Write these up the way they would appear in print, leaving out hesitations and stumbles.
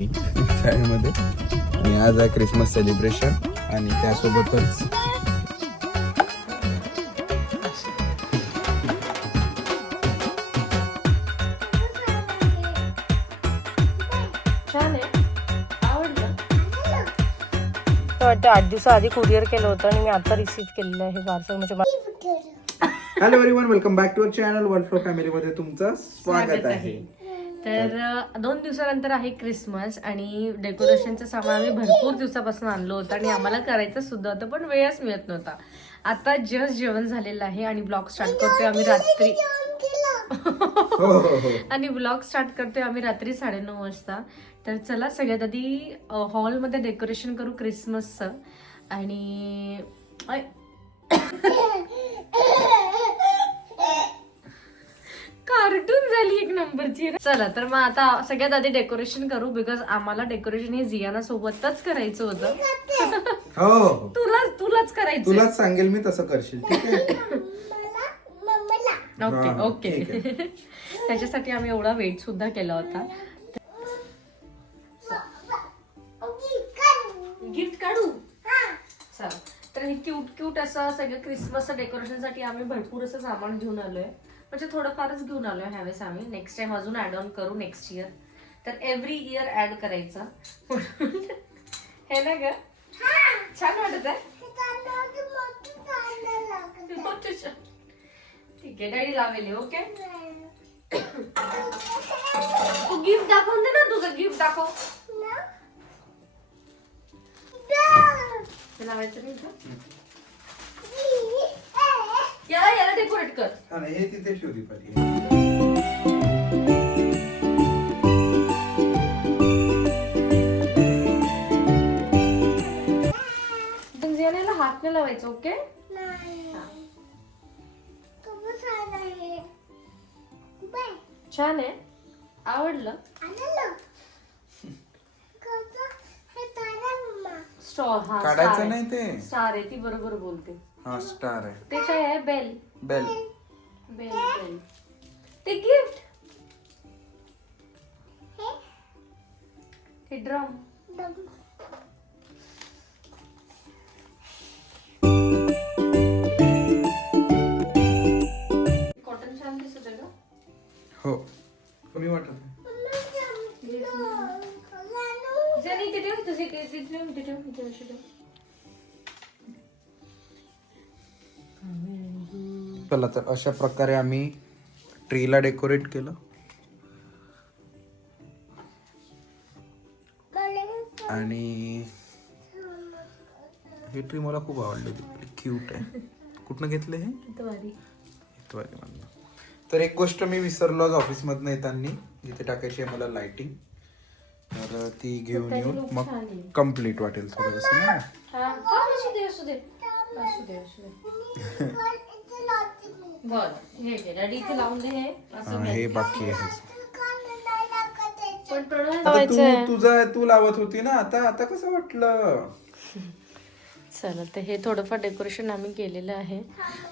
शाळेमध्ये. आणि आज आहे क्रिसमस सेलिब्रेशन आणि त्यासोबतच वाटतं 8 दिवसाआधी कुरिअर केलं होतं आणि मी आता रिसीव्ह केलेलं आहे पार्सल. म्हणजे hello everyone, welcome back to our channel world flow family मध्ये तुमचं स्वागत आहे. तर 2 दिवसानंतर आहे क्रिसमस आणि डेकोरेशनचं सामान आम्ही भरपूर दिवसापासून आणलं होतं आणि आम्हाला करायचं सुद्धा होतं, पण वेळच मिळत नव्हता. आता जस्ट जेवण झालेलं आहे आणि ब्लॉग स्टार्ट करतोय आम्ही रात्री आणि ब्लॉग स्टार्ट करतोय आम्ही रात्री 9:30 वाजता. तर चला सगळ्यात आधी हॉलमध्ये डेकोरेशन करू क्रिसमसचं. आणि कार्टून झाली एक नंबरची. चला तर मग आता सगळ्यात आधी डेकोरेशन करू, बिकॉज आम्हाला डेकोरेशन हे जियाना सोबतच करायचं होतं. हो, तुलाच करायचं. तुलाच सांगेल मी, तसं करशील, ठीक आहे? Okay okay. त्याच्यासाठी आम्ही एवढा वेट सुद्धा केला होता. गिफ्ट काढू. चला तर हे क्यूट असं सगळं क्रिसमस डेकोरेशनसाठी आम्ही भरपूर असं सामान घेऊन आलोय. म्हणजे थोडंफारच घेऊन आलोय ह्यावेळेस आम्ही. नेक्स्ट टाइम अजून ऍड ऑन करू नेक्स्ट इयर. तर एव्हरी इयर ऍड करायचं. हे ना ग, छान वाटत आहे. ठीक आहे, डॅडी लावेल. ओके, तू गिफ्ट दाखवून दे ना, तुझं गिफ्ट दाखव. लावायचं नाही का? याला डेकोरेट कर. हे तिथे ठेव दीपाली. जियाला हात नाही लावायचं. ओके, छान आहे, आवडलं. स्टार, हा काढायचं नाही ते. स्टार आहे, ती बरोबर बोलते. हा स्टार आहे. ते काय आहे? बेल. बेल. बेल. ते गिफ्ट. हे ड्रम. कॉटन छान दिसत आहे का? हो, कमी वाटत. चला तर अशा प्रकारे आम्ही ट्रीला डेकोरेट केलं आणि हे ट्री मला खूप आवडले, क्यूट आहे. कुठनं घेतले हे? इतवारीमधनं. तर एक गोष्ट मी विसरलो आज ऑफिसमधनं येताना, जिथे टाकायची आहे मला लाइटिंग, तर ती घेऊन येऊन मग कम्प्लीट वाटेल थोडंसं ना. हे बाकी आहे. तू लावत होती ना, आता कसं वाटलं? चला तर हे थोडंफार डेकोरेशन आम्ही केलेलं आहे.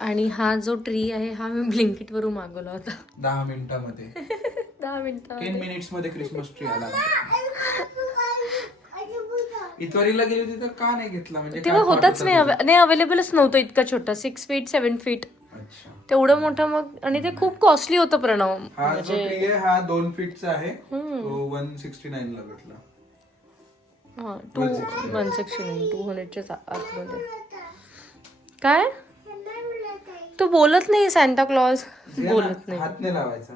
आणि हा जो ट्री आहे हा मी ब्लिंकिट वरून मागवला होता. 10 मिनिटामध्ये 10 मिनिट्स मध्ये क्रिसमस ट्री आला. इतवारीला गेली होती तर का नाही घेतला? म्हणजे तेव्हा होताच नाही, अवेलेबलच नव्हतं इतका छोटा. 6 फीट 7 फीट तेवढं मोठं. मग आणि ते खूप कॉस्टली होतं. प्रणव, हा जो ट्री आहे हा 2 फीटचा आहे, तो 169 ला भेटला. हा 169 200च्या आतमध्ये. काय तू बोलत नाही? सांता क्लॉज बोलत नाही. हात नाही लावायचा.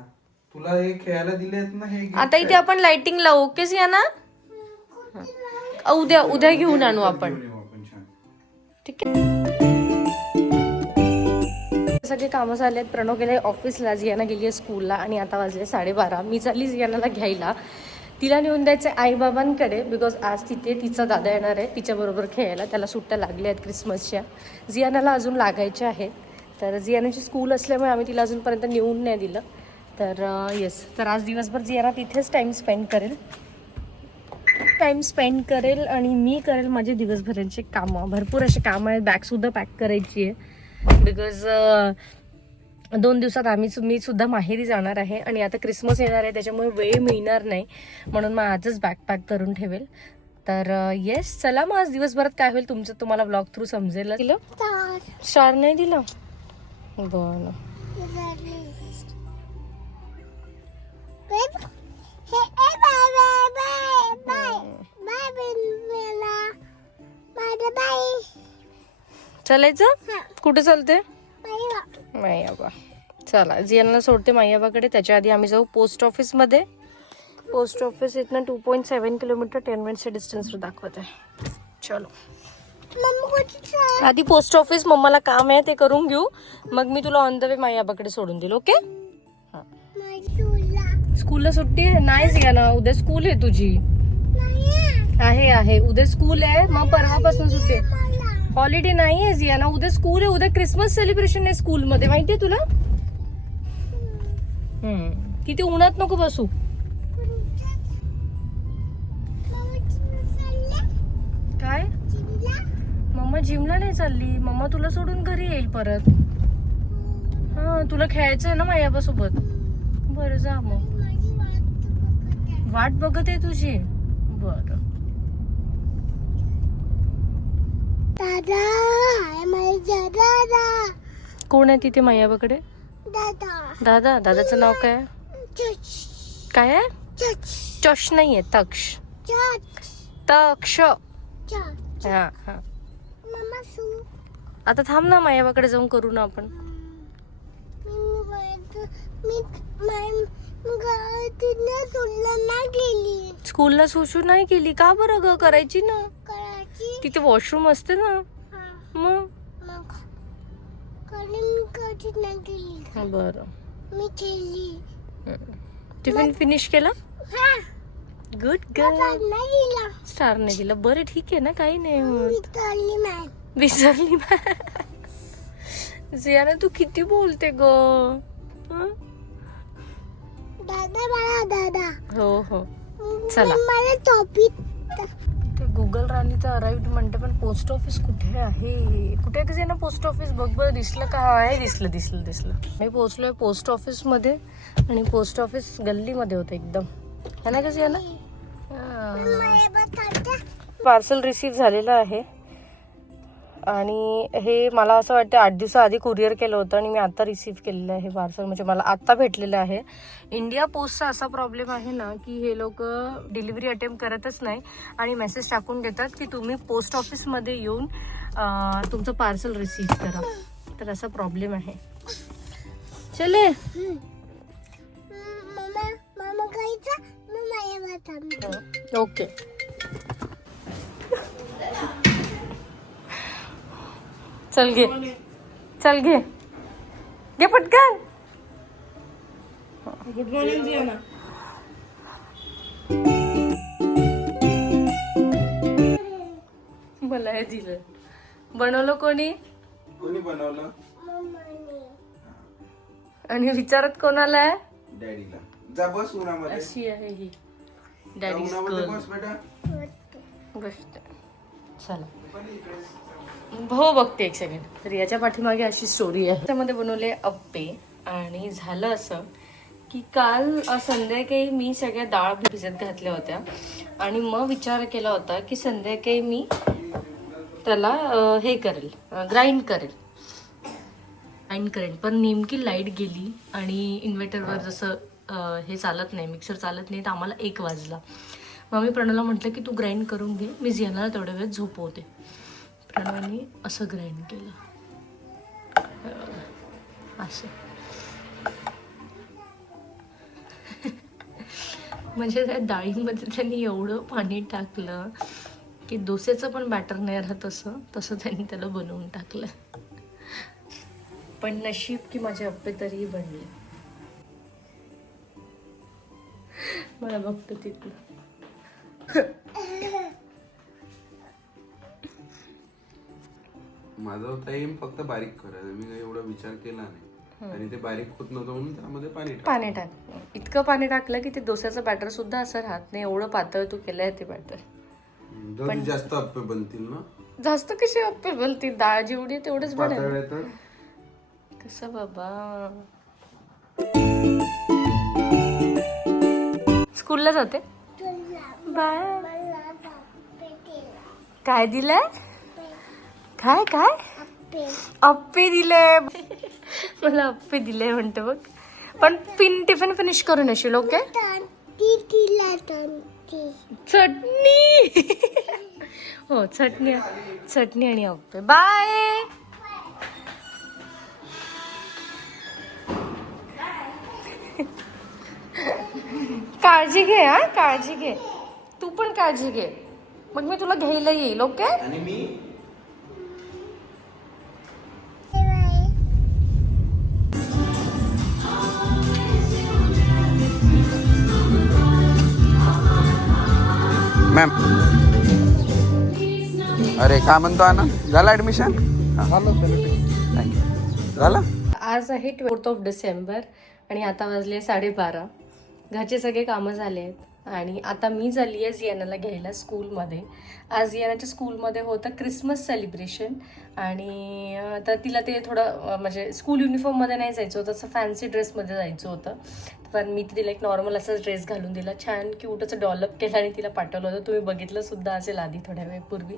तुला हे खेळायला दिले आहेत ना हे. आता इथे आपण लाइटिंग लावू. ओकेच या ना. उद्या घेऊन आणू आपण. ठीक आहे. सगळे कामं झाले आहेत. प्रणव गेले ऑफिसला, जियाना गेली आहे स्कूलला आणि आता वाजले 12:30. मी चालली जियानाला घ्यायला. तिला नेऊन द्यायचं आईबाबांकडे, बिकॉज आज तिथे तिचा दादा येणार आहे तिच्याबरोबर खेळायला. त्याला सुट्ट्या लागल्या आहेत क्रिसमसच्या. जियानाला अजून लागायच्या आहेत. तर जियानाची स्कूल असल्यामुळे आम्ही तिला अजूनपर्यंत नेऊन नाही दिलं. तर येस, तर आज दिवसभर जियाना तिथेच टाईम स्पेंड करेल आणि मी करेल माझे दिवसभराचे कामं. भरपूर असे कामं आहेत. बॅगसुद्धा पॅक करायची आहे, बिकॉज 2 दिवसात मी सुद्धा माहेरी जाणार आहे आणि आता क्रिसमस येणार आहे, त्याच्यामुळे वेळ मिळणार नाही, म्हणून मग आजच बॅग पॅक करून ठेवेल. तर येस, चला मग आज दिवसभरात काय होईल तुमचं तुम्हाला ब्लॉग थ्रू समजेल. दिलं स्टार नाही दिलं बरं. चालायचं कुठे चालते मायाबा. चला जियाला सोडते मायाबाकडे, त्याच्या आधी आम्ही जाऊ पोस्ट ऑफिसमध्ये. पोस्ट ऑफिस इथनं 2.7 किलोमीटर 10 मिनिट्सच्या डिस्टन्सवर दाखवत आहे. चलो आधी पोस्ट ऑफिस, मम्माला काम आहे ते करून घेऊ, मग मी तुला ऑन द वे मायाबाकडे सोडून देईल. ओके. स्कूलला सुट्टी आहे नाहीच घ्या ना, उद्या स्कूल आहे तुझी. आहे उद्या स्कूल आहे, मग परवापासून सुट्टी आहे. हॉलिडे नाही आहे जिया ना, उद्या स्कूल आहे. उद्या क्रिसमस सेलिब्रेशन आहे स्कूलमध्ये, माहितीये तुला. किती उन्हात नको बसू. काय मम्मा जिमला नाही चालली, मम्मा तुला सोडून घरी येईल परत. हा तुला खेळायचं आहे ना माझ्यासोबत. बरं जा मग. वाट बघत आहे तुझी. बरं कोण आहे तिथे मायाबाकडे. दादा. दादाचं नाव काय काय आहे. चश नाहीये, तक्ष. तक्ष. हा हा. आता थांब ना, मायाबाकडे जाऊन करू ना आपण. स्कूलला सुशू नाही केली का बरं ग. करायची ना, तिथे वॉशरूम असते ना. मग बरं टिफिन फिनिश केला. Good girl. स्टार नाही दिला. बरं ठीक आहे ना, काही नाही विसरली. जियाना तू किती बोलते ग. दादा. हो चला. गुगल राणी तर अराइव्ड म्हणते, पण पोस्ट ऑफिस कुठे आहे. कुठे आहे ना पोस्ट ऑफिस. बघ बरं दिसलं का. आहे दिसलं. मी पोहोचलोय पोस्ट ऑफिस मध्ये, आणि पोस्ट ऑफिस गल्लीमध्ये होतं एकदम, है ना कसं ना. पार्सल रिसीव्ह झालेलं आहे, आणि हे मला असं वाटतं 8 दिवसाआधी कुरिअर केलं होतं, आणि मी आता रिसीव्ह केलेलं आहे पार्सल. म्हणजे मला आत्ता भेटलेलं आहे. इंडिया पोस्टचा असा प्रॉब्लेम आहे ना, की हे लोक डिलिव्हरी अटेम्प्ट करतच नाही, आणि मेसेज टाकून देतात की तुम्ही पोस्ट ऑफिसमध्ये येऊन तुमचं पार्सल रिसीव्ह करा. तर असा प्रॉब्लेम आहे. चले ओके. चल घे पटकन. Good morning Jiana. मला हे दिलं. बनवलं कोणी बनवलं. आणि विचारत कोणाला आहे. डॅडीला. जा बस उन्हामध्ये. अशी आहे ही डॅडी. बस बेटा. गोष्ट चला. हो बघते एक सेकंड. तर याच्या पाठीमागे अशी स्टोरी आहे. त्यामध्ये बनवले अप्पे, आणि झालं असं की काल संध्याकाळी मी सगळ्या डाळ भिजत घातल्या होत्या, आणि मग विचार केला होता की संध्याकाळी मी त्याला हे करेल, ग्राइंड करेल. पण नेमकी लाईट गेली, आणि इन्व्हर्टरवर जसं हे चालत नाही, मिक्सर चालत नाही, तर आम्हाला 1 वाजला. मग मी प्रणवला म्हटलं की तू ग्राइंड करून घे, मी जियाला तेवढ्या वेळ झोपवते. प्रणवने असं ग्राइंड केलं, असं. म्हणजे त्या डाळीमध्ये त्यांनी एवढं पाणी टाकलं की डोसेचं पण बॅटर नाही राहत तसं त्यांनी त्याला बनवून टाकलं. पण नशीब की माझे अप्पे तरीही बनले. मला बघतो तिथलं. माझा होता एम फक्त बारीक करायचं, मी काही एवढा विचार केला नाही, आणि ते बारीक होत नव्हतं म्हणून त्यामध्ये पाणी टाक. इतकं पाणी टाकलं की ते डोस्याचं बॅटर सुद्धा असं राहत नाही, एवढं पातळ तू केलंय ते बॅटर. पण जास्त अप्पे बनतील ना. जास्त कसे अप्पे बनतील, डाळ जेवढी तेवढेच बनतील. कसं बाबा स्कूलला जाते बाय. काय दिलंय काय काय अप्पे दिले मला अप्पे दिले म्हणते बघ. पण टिफिन फिनिश करून येशील ओके. चटणी हो चटणी आणि अप्पे बाय. काळजी घे हा काळजी घे तू पण काळजी घे. मग मी तुला घ्यायला येईल ओके. आणि मी मॅम अरे काय म्हणतो ना झालं ऍडमिशन. थँक्यू झालं. आज आहे 4 डिसेंबर आणि आता वाजले 12:30. घरचे सगळे कामं झाले आहेत आणि आता मी झाली आहे जियानाला घ्यायला स्कूलमध्ये. आज जियानाच्या स्कूलमध्ये होतं क्रिसमस सेलिब्रेशन आणि तर तिला ते थोडं म्हणजे स्कूल युनिफॉर्ममध्ये नाही जायचं होतं, असं फॅन्सी ड्रेसमध्ये जायचं होतं. पण मी तिला एक नॉर्मल असाच ड्रेस घालून दिला, छान क्यूट असं डेव्हलप केलं आणि तिला पाठवलं होतं. तुम्ही बघितलं सुद्धा असेल आधी थोड्या वेळपूर्वी.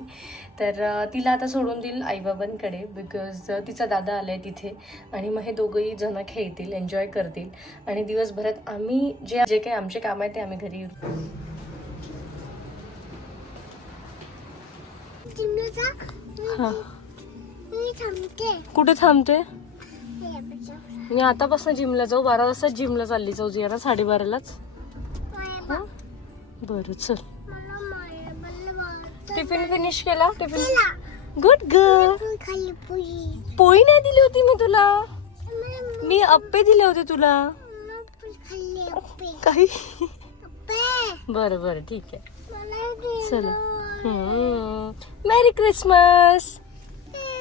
तर तिला आता सोडून देईल आईबाबांकडे बिकॉज तिचा दादा आला आहे तिथे आणि मग हे दोघंही जण खेळतील, एन्जॉय करतील आणि दिवसभरात आम्ही जे काही आमचे काम आहे ते आम्ही घरी हां. कुठे थांबते. मी आतापासून जिमला जाऊ, 12 वाजता जिमला चालली जाऊ जियाना, 12:30लाच. बरं चल. टिफिन फिनिश केला. Tiffin good girl. पोळी नाही दिली होती मी तुला, मी अप्पे दिले होते तुला. काही बरं बरं ठीक आहे चला. मेरी क्रिसमस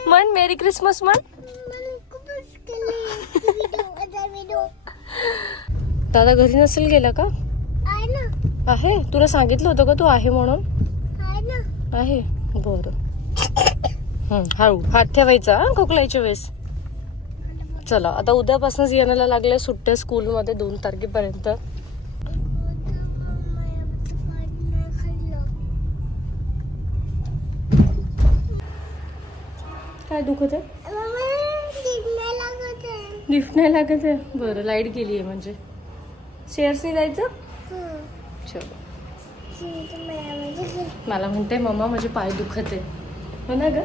म्हण, मेरी क्रिसमस म्हण. दादा घरी नसेल गेला का. आहे तुला सांगितलं होतं का तू आहे म्हणून. आहे बरं. हळू हात ठेवायचा खोकलायच्या वेळेस. चला आता उद्यापासून जियानाला लागल्या सुट्ट्या स्कूलमध्ये 2 तारखेपर्यंत. काय दुखत आहे. लिफ्ट नाही लागत आहे. बरं लाईट गेली आहे म्हणजे शेअर्सनी जायचं. चलो मला म्हणते मम्मा माझे पाय दुखत आहे. हो ना ग.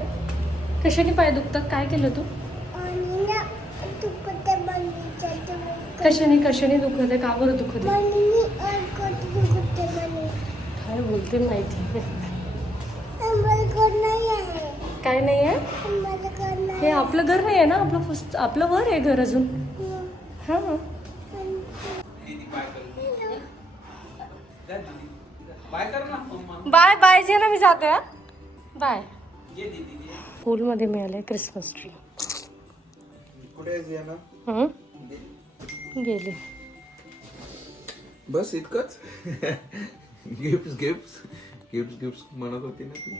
कशाने पाय दुखतात. काय केलं तू. कशाने कशाने दुखत आहे. का बरं दुखत आहे. काय बोलते माहिती काय नाही आहे. हे आपलं घर नाही आहे ना. आपलं वर आहे घर अजून. हां बाय बाय जे ना मी जाते. बाय. स्कूलमध्ये मिळालंय क्रिसमस ट्री. कुठे जियाना. गेले बस इतकंच. गिफ्ट म्हणत होती ना ती.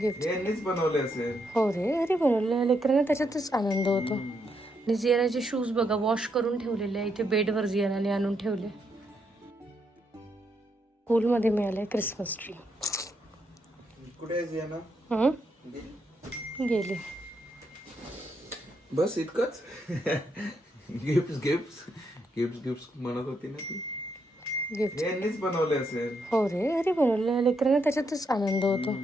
गिफ्ट यांनीच बनवले असेल. हो रे. अरे बनवलं लेकरांना त्याच्यातच आनंद होतो. आणि जियानाचे शूज बघा वॉश करून ठेवलेले आहे इथे बेडवर. जियानाने आणून ठेवले. स्कूलमध्ये मिळालंय क्रिसमस ट्री. कुठे जियाना. गेले बस इतकंच. गिफ्ट म्हणत होती ना ती. गिफ्ट यांनीच बनवले असेल. हो रे. अरे बनवलं लेकरांना त्याच्यातच आनंद होतो.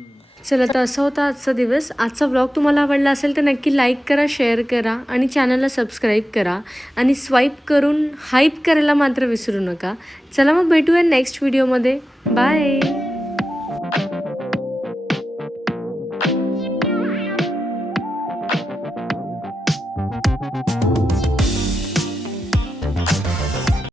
चला तर असा होता आजचा दिवस. आजचा व्लॉग तुम्हाला आवडला असेल तर नक्की लाईक करा, शेअर करा आणि चॅनलला सबस्क्राईब करा आणि स्वाईप करून हाईप करायला मात्र विसरू नका. चला मग भेटूया नेक्स्ट व्हिडिओमध्ये. बाय.